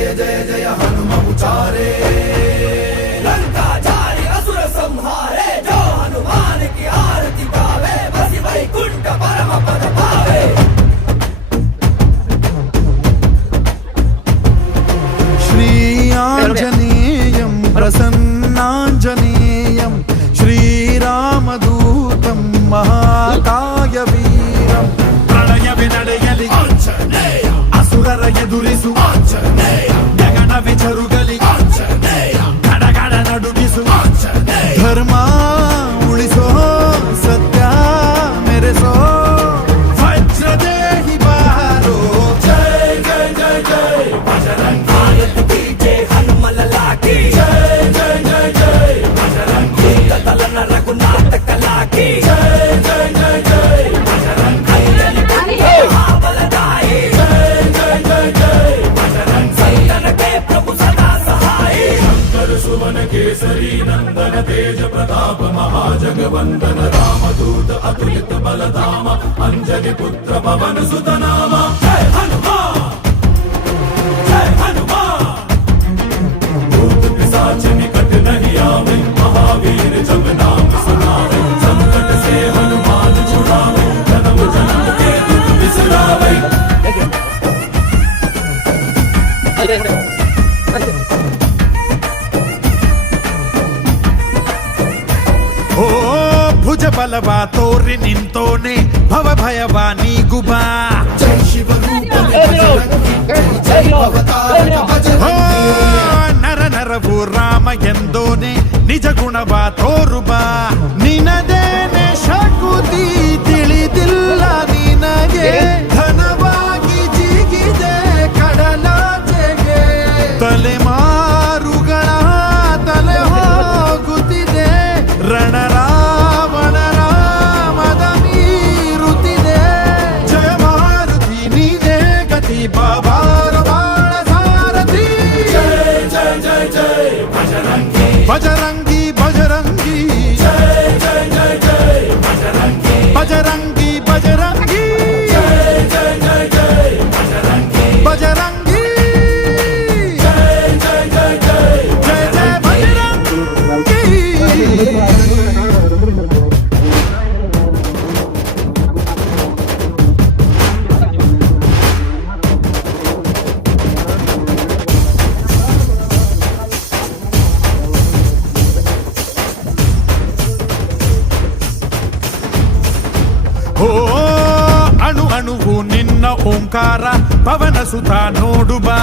जय जय जय हनुम उचारे लंका चारे असुर संहारे जो हनुमान की आरती गावे बस वैकुंठ परम पद पावे श्री आंजनेयम प्रसन्न केसरी नन्दन तेज प्रताप महाजगवन्दन रामदूत अतुलित बलधाम अञ्जलि पुत्र पवन सुतनाम जय हनुमान जय हनुमान भूत पिशाच निकट नहीं आवे महावीर जब नाम सुनावे संकट से हनुमान छुड़ावे जन्म जन्म के दुख बिसरावे Thank you. ಓ ಭುಜ ಬಲವ ತೋರಿ ನಿಂತೋನೆ ಭವ ಭಯವ ನೀಗುಬ ನರ ನರವು ರಾಮ ಎಂದೋನೆ ನಿಜ ಗುಣವ ತೋರುಬಾ 맞아라. నువ్వు నిన్న ఓంకార పవన సుత నోడుబా.